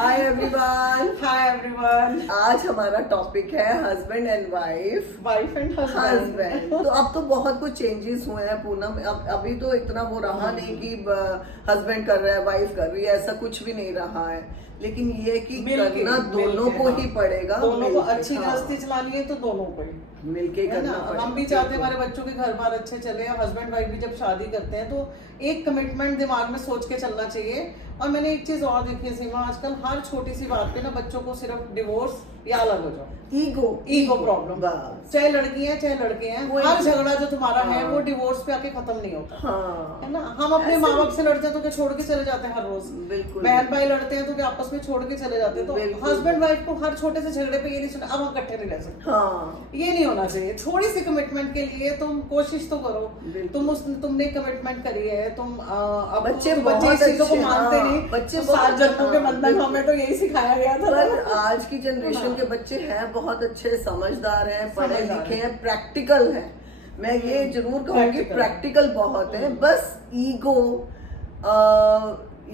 Hi everyone. Hi everyone. आज हमारा topic है husband and wife and husband. तो अब तो बहुत कुछ चेंजेस हुए हैं पूनम। अभी तो इतना वो रहा नहीं कि हस्बैंड कर रहा है वाइफ कर रही है, ऐसा कुछ भी नहीं रहा है। लेकिन ये कि करना दोनों को ही पड़ेगा। दोनों को अच्छी गृहस्थी चलानी है तो दोनों को ही मिलके करना पड़ेगा। हम भी चाहते हैं हमारे बच्चों के घर बार अच्छे चले। हस्बैंड वाइफ भी जब शादी करते हैं तो एक कमिटमेंट दिमाग में सोच के चलना चाहिए। और मैंने एक चीज और देखी है सीमा, आजकल हर छोटी सी बात पे ना बच्चों को सिर्फ डिवोर्स या अलग हो जाओ, ईगो प्रॉब्लम। चाहे लड़की है चाहे लड़के हैं, हर झगड़ा जो तुम्हारा है वो डिवोर्स पे आके खत्म नहीं होता। है ना। हम अपने माँ बाप से लड़ते हैं तो क्या छोड़ के चले जाते हैं हर रोज। बहन भाई लड़ते हैं तो क्या आपस में छोड़ के चले जाते हैं। तो हस्बैंड वाइफ को हर छोटे से झगड़े पे ये नहीं सुना अब हम इकट्ठे नहीं रह सकते, ये नहीं होना चाहिए। थोड़ी सी कमिटमेंट के लिए तुम कोशिश तो करो। तुमने कमिटमेंट करी है, तुम बच्चे इस चीजों को मानते नहीं। बच्चे तो 7 जन्मों के बंधन हमें तो यही सिखाया गया था। पर आज की जनरेशन के बच्चे हैं बहुत अच्छे, समझदार हैं, पढ़े लिखे हैं, प्रैक्टिकल हैं। मैं ये जरूर कहूंगी प्रैक्टिकल बहुत है। बस ईगो,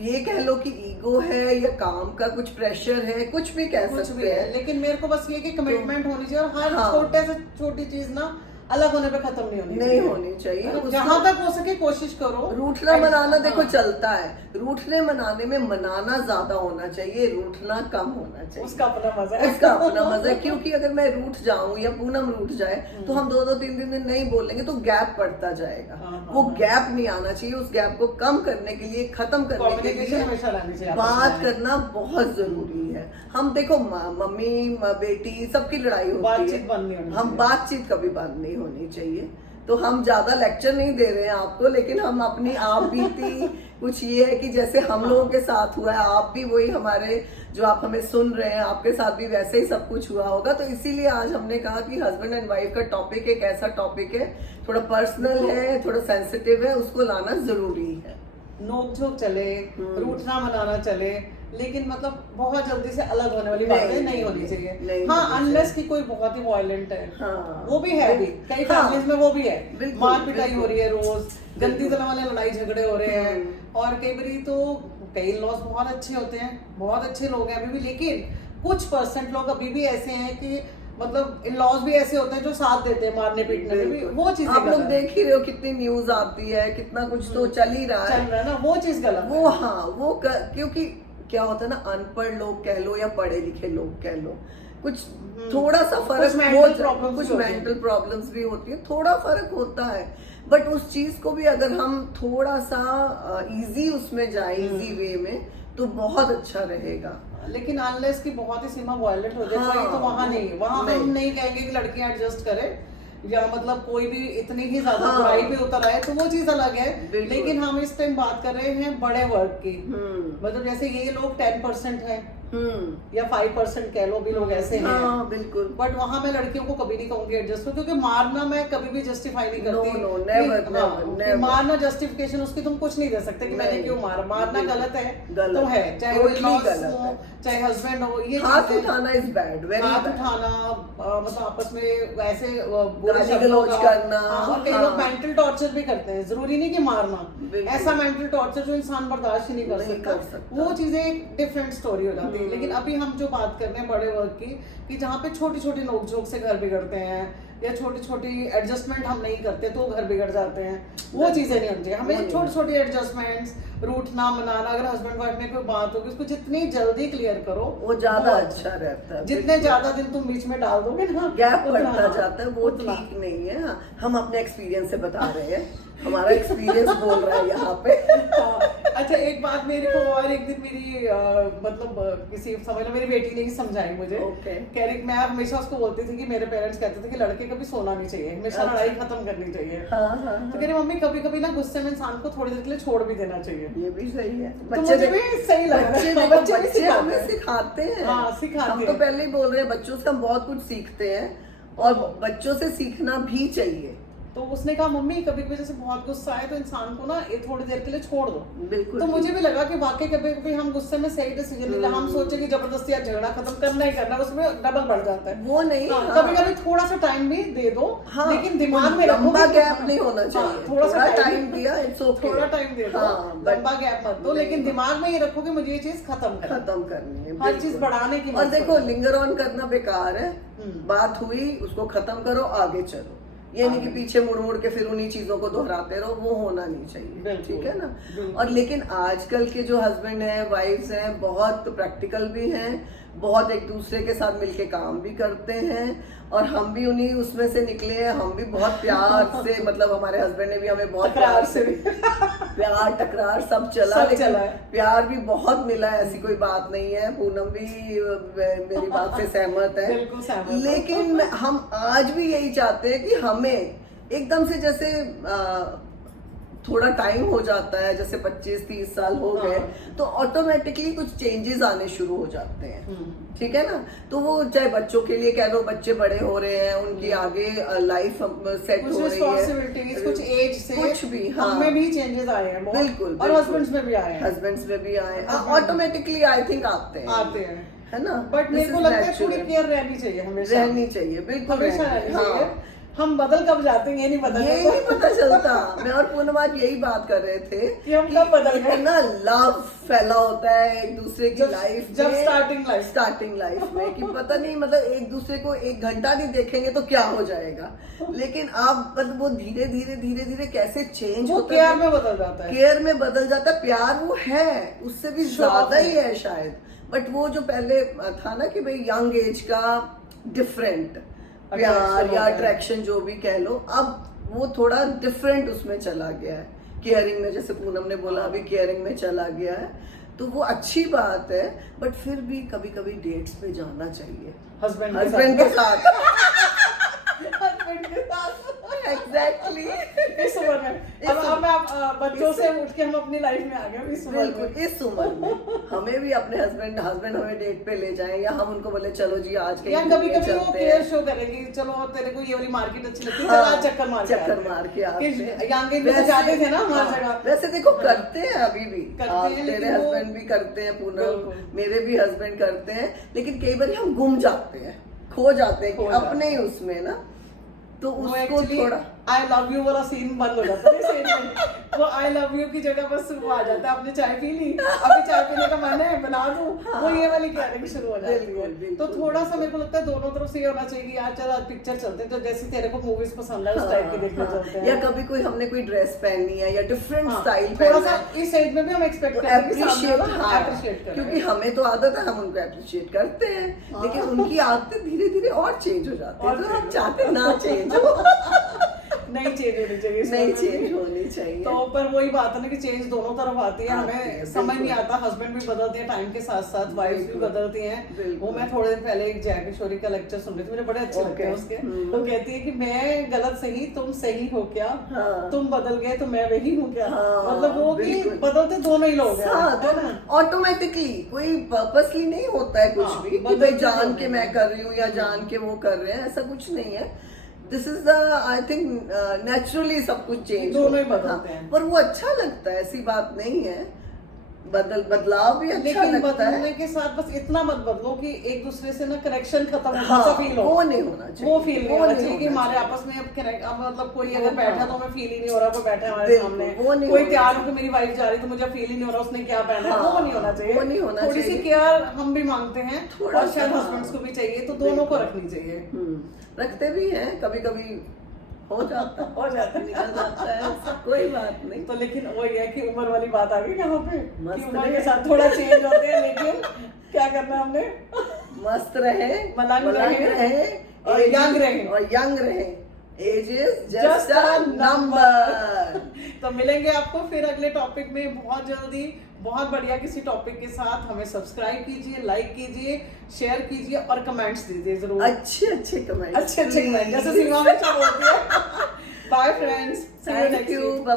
ये कह लो कि ईगो है या काम का कुछ प्रेशर है, कुछ भी कह सकते हैं। लेकिन मेरे को बस ये कि कमिटमेंट होनी चाहिए और हर छोटे से छोटी चीज ना अलग होने पे खत्म नहीं होनी चाहिए। जहां तक हो सके कोशिश करो। रूठना मनाना देखो चलता है, रूठने मनाने में मनाना ज्यादा होना चाहिए, रूठना कम होना चाहिए। उसका अपना मजा है, उसका अपना मजा है। क्योंकि अगर मैं रूठ जाऊं या पूनम रूठ जाए तो हम 2-3 दिन नहीं बोलेंगे तो गैप पड़ता जाएगा। वो गैप नहीं आना चाहिए। उस गैप को कम करने के लिए, खत्म करने के लिए बात करना बहुत जरूरी है। हम देखो मम्मी बेटी सबकी लड़ाई होती है, हम बातचीत कभी बंद नहीं होनी चाहिए। तो हम ज्यादा लेक्चर नहीं दे रहे हैं आपको, लेकिन हम अपनी आप बीती कुछ ये है कि जैसे हम लोगों के साथ हुआ है, आप भी वही हमारे जो आप हमें सुन रहे हैं आपके साथ भी वैसे ही सब कुछ हुआ होगा। तो इसीलिए आज हमने कहा कि हस्बैंड एंड वाइफ का टॉपिक एक ऐसा टॉपिक है, थोड़ा पर्सनल है, थोड़ा सेंसिटिव है, उसको लाना जरूरी है। नोक झोंक चले, रूठना मनाना चले, लेकिन मतलब बहुत जल्दी से अलग होने वाली बातें नहीं होनी चाहिए। हाँ, अनलेस की कोई बहुत ही वायलेंट है, वो भी है भी कई फैमिलीज में, वो भी है। मार पिटाई हो रही है रोज, गंदी तरह वाले लड़ाई झगड़े हो रहे हैं। और कई बारी तो कई लॉज बहुत अच्छे होते हैं, बहुत अच्छे लोग हैं अभी भी, लेकिन कुछ परसेंट लोग अभी भी ऐसे हैं कि मतलब इन लॉज भी ऐसे होते हैं जो साथ देते हैं मारने पीटने में भी। वो चीज आप लोग देख ही रहे हो, कितनी न्यूज आती है, कितना कुछ तो चल ही रहा है ना। वो चीज गलत वो वो क्योंकि क्या होता है ना, अनपढ़ लोग कह लो या पढ़े लिखे लोग कह लो, कुछ थोड़ा सा फर्क हो, कुछ मेंटल प्रॉब्लम्स भी होती है, थोड़ा फर्क होता है। बट उस चीज को भी अगर हम थोड़ा सा इजी उसमें जाए, इजी वे में, तो बहुत अच्छा रहेगा। लेकिन अनलेस की बहुत ही सीमा वायलेंट हो जाए तो वहां नहीं, वहां हम नहीं कहेंगे कि लड़कियां एडजस्ट करें या मतलब कोई भी इतनी ही ज्यादा बुराई पे उतर आए, तो वो चीज अलग है। लेकिन हम इस टाइम बात कर रहे हैं बड़े वर्ग की। मतलब जैसे ये लोग 10% है या 5% कह लो, भी लोग ऐसे हैं। बिल्कुल। बट वहां मैं लड़कियों को कभी नहीं कहूंगी एडजस्ट, क्योंकि मारना मैं कभी भी जस्टिफाई नहीं करती। never. मारना जस्टिफिकेशन उसकी तुम कुछ नहीं दे सकते कि मैंने क्यों मारा। मारना गलत है तो है, चाहे वो चाहे हस्बैंड हो। ये हाथ उठाना इज बैड, हाथ उठाना, मतलब आपस में ऐसे गलौज करना। और कई लोग मेंटल टॉर्चर भी करते हैं, जरूरी नहीं कि मारना, ऐसा मेंटल टॉर्चर जो इंसान बर्दाश्त ही नहीं कर सकता। वो चीजें एक डिफरेंट स्टोरी हो जाती है। लेकिन अभी हम जो बात कर रहे हैं बड़े वर्ग की, कि जहाँ पे छोटी छोटी नोकझोंक से घर बिगड़ते हैं या छोटी छोटी एडजस्टमेंट हम नहीं करते तो घर बिगड़ जाते हैं, वो चीजें नहीं होनी चाहिए। हमें छोटी छोटी एडजस्टमेंट्स, रूठना मनाना, अगर हस्बैंड वाइफ में कोई बात होगी उसको जितनी जल्दी क्लियर करो वो ज्यादा अच्छा रहता है। जितने ज्यादा दिन तुम बीच में डाल दोगे ना, गैप बढ़ता जाता है, वो ठीक नहीं है। हम अपने एक्सपीरियंस से बता रहे हैं, हमारा एक्सपीरियंस बोल रहा है यहाँ पे। अच्छा, एक बात मेरे को और एक दिन मेरी मतलब किसी समझ लो मेरी बेटी ने ही समझाई मुझे। कह रही, मैं हमेशा उसको बोलती थी कि मेरे पेरेंट्स कहते थे कि लड़के कभी सोना नहीं चाहिए, हमेशा लड़ाई खत्म करनी चाहिए। तो कह रही मम्मी कभी कभी ना गुस्से में इंसान को थोड़ी देर के लिए छोड़ भी देना चाहिए। ये भी सही है। तो मुझे भी सही लगा। बच्चे हमें सिखाते हैं। हम तो पहले ही बोल रहे हैं, बच्चों से हम बहुत कुछ सीखते हैं और बच्चों से सीखना भी चाहिए। तो उसने कहा मम्मी कभी कभी जैसे बहुत गुस्सा आए तो इंसान को ना ये थोड़ी देर के लिए छोड़ दो। बिल्कुल। तो मुझे भी लगा कि वाकई कभी कभी हम गुस्से में सही डिसीजन नहीं, हम सोचे कि जबरदस्ती या झगड़ा खत्म करना ही करना, उसमें डबल बढ़ जाता है। वो नहीं, कभी कभी थोड़ा सा टाइम भी दे दो, लेकिन दिमाग में लंबा गैप नहीं होना चाहिए। थोड़ा सा टाइम दिया, इट्स ओके, थोड़ा टाइम दे दो, लंबा गैप मत दो, लेकिन दिमाग में ये रखो कि मुझे ये चीज खत्म करनी है, हर चीज बढ़ाने की। और देखो लिंगर ऑन करना बेकार है, बात हुई उसको खत्म करो, आगे चलो। ये नहीं कि पीछे मुड़ मुड़ के फिर उन्हीं चीजों को दोहराते रहो, वो होना नहीं चाहिए, ठीक है ना। और लेकिन आजकल के जो हस्बैंड हैं, वाइफ्स हैं, बहुत प्रैक्टिकल भी हैं, बहुत एक दूसरे के साथ मिलके काम भी करते हैं, और हम भी उन्हीं उसमें से निकले हैं। हम भी बहुत प्यार से, मतलब हमारे हस्बैंड ने भी हमें बहुत प्यार से प्यार टकरार सब चला, लेकिन प्यार भी बहुत मिला है, ऐसी कोई बात नहीं है। पूनम भी मेरी बात से सहमत है, लेकिन हम आज भी यही चाहते हैं कि हमें एकदम से जैसे थोड़ा टाइम हो जाता है, जैसे 25-30 साल हो गए, तो ऑटोमेटिकली कुछ चेंजेस आने शुरू हो जाते हैं, ठीक है ना। तो वो चाहे बच्चों के लिए कह लो, बच्चे बड़े हो रहे हैं, उनकी आगे लाइफ सेट हो रही है, कुछ एज से कुछ भी, हाँ, हमें भी चेंजेस आए हैं बिल्कुल, और हस्बैंड्स में भी आए हैं, हस्बैंड्स में भी आए, ऑटोमेटिकली आई थिंक आते हैं, है ना। बट मेरे को लगता है थोड़ी केयर रहनी चाहिए, हमेशा रहनी चाहिए, बिल्कुल हमेशा रहनी चाहिए। हम बदल कब जाते हैं ये नहीं पता चलता। मैं और पूनम आज यही बात कर रहे थे कि हम कब बदल गए। इतना लव फैला होता है एक दूसरे की लाइफ जब स्टार्टिंग लाइफ में कि पता नहीं, मतलब एक दूसरे को 1 घंटा नहीं देखेंगे तो क्या हो जाएगा, लेकिन आप मतलब वो धीरे धीरे कैसे चेंज होता है, केयर में बदल जाता है, केयर में बदल जाता है। प्यार वो है, उससे भी ज्यादा ही है शायद, बट वो जो पहले था ना कि भाई यंग एज का डिफरेंट प्यार या अट्रैक्शन जो भी कह लो, अब वो थोड़ा डिफरेंट उसमें चला गया है। केयरिंग में, जैसे पूनम ने बोला, अभी केयरिंग में चला गया है, तो वो अच्छी बात है, बट फिर भी कभी कभी डेट्स पे जाना चाहिए हस्बैंड के साथ। एग्जैक्टली इस उम्र में अब मैं बच्चों से उठ के हम अपनी लाइफ में आ गए इस उम्र में हमें भी अपने हस्बैंड हमें डेट पे ले जाएं, या हम उनको बोले चलो जी आज के कभी वो केयर शो करेंगे, चलो तेरे को ये वाली मार्केट अच्छी लगती है, चल चक्कर मार के आते हैं, जाते थे ना हमारी जगह। वैसे देखो करते हैं, अभी भी तेरे हस्बैंड भी करते हैं, पूनम मेरे भी हस्बैंड करते हैं, लेकिन कई बार हम गुम जाते हैं, खो जाते हैं अपने ही उसमें ना, तो उसको थोड़ा आई लव यू वाला सीन बंद हो जाता है। वो आई लव यू की जगह बस वो आ जाता है, आपने चाय पी ली, अभी चाय पीने का मन है बना दूं, वो ये वाली कहानी शुरू हो जाती है। तो थोड़ा सा मेरे को लगता है दोनों तरफ से ये होना चाहिए कि यार चल आज पिक्चर चलते हैं, तो जैसे तेरे को मूवीज पसंद है उस टाइप की देखने चलते हैं, या कभी कोई हमने कोई ड्रेस पहनी है या डिफरेंट स्टाइल थोड़ा सा इस एज में भी हम एक्सपेक्ट करते हैं अप्रिशिएट, क्योंकि हमें तो आदत है, हम उनको अप्रिशिएट करते हैं, लेकिन उनकी आदतें धीरे धीरे और चेंज हो जाती है, तो हम चाहते ना चेंज हो। नहीं चेंज होनी चाहिए, नहीं चेंज होनी चाहिए। तो पर वही बात है ना कि चेंज दोनों तरफ आती है, हमें समझ नहीं आता, हस्बैंड भी बदलते हैं टाइम के साथ साथ, वाइफ भी बदलती हैं। वो मैं थोड़े दिन पहले एक जय किशोरी का लेक्चर सुन रही थी, मुझे बड़े अच्छे लगते हैं उसके। तो कहती है कि मैं गलत सही, तुम सही हो क्या, तुम बदल गए तो मैं वही हूँ क्या, मतलब वो कि बदलते दोनों ही लोग हैं, ऑटोमेटिकली, कोई पर्पसली नहीं होता है कुछ भी कि भाई जान के मैं कर रही हूँ या जान के वो कर रहे हैं, ऐसा कुछ नहीं है। This is the I think naturally सब कुछ चेंज दोनों ही बदलते हैं, पर वो अच्छा लगता है, ऐसी बात नहीं है, बदलाव भी अच्छा लगता है, बदलने के साथ बस इतना मत बदलो कि एक दूसरे से ना कनेक्शन खत्म हो, हाँ, फील हो, वो नहीं होना चाहिए, वो फील नहीं होना चाहिए कि हमारे आपस में अब मतलब कोई अगर बैठा तो हमें फील ही नहीं हो रहा, कोई बैठा है हमारे सामने, कोई तैयार हो कि मेरी वाइफ जा रही तो मुझे फील ही नहीं हो रहा उसने क्या पहना है, वो नहीं होना चाहिए, थोड़ी सी केयर हम भी मांगते हैं और शायद हस्बैंड्स को भी चाहिए, तो दोनों को रखनी चाहिए, रखते भी हैं, कभी कभी हो जाता निकल जाता है, कोई बात नहीं। तो लेकिन वही है कि उम्र वाली बात आ गई यहाँ पे कि उम्र के साथ थोड़ा चेंज होते हैं, लेकिन क्या करना हमने, मस्त रहे, मलंग रहे और यंग रहे, age is just a number. तो मिलेंगे आपको फिर अगले टॉपिक में बहुत जल्दी, बहुत बढ़िया किसी टॉपिक के साथ। हमें सब्सक्राइब कीजिए, लाइक कीजिए, शेयर कीजिए और कमेंट्स दीजिए जरूर, अच्छे कमेंट्स, जैसे सीमा में बोलती है। Bye friends, thank you, bye bye.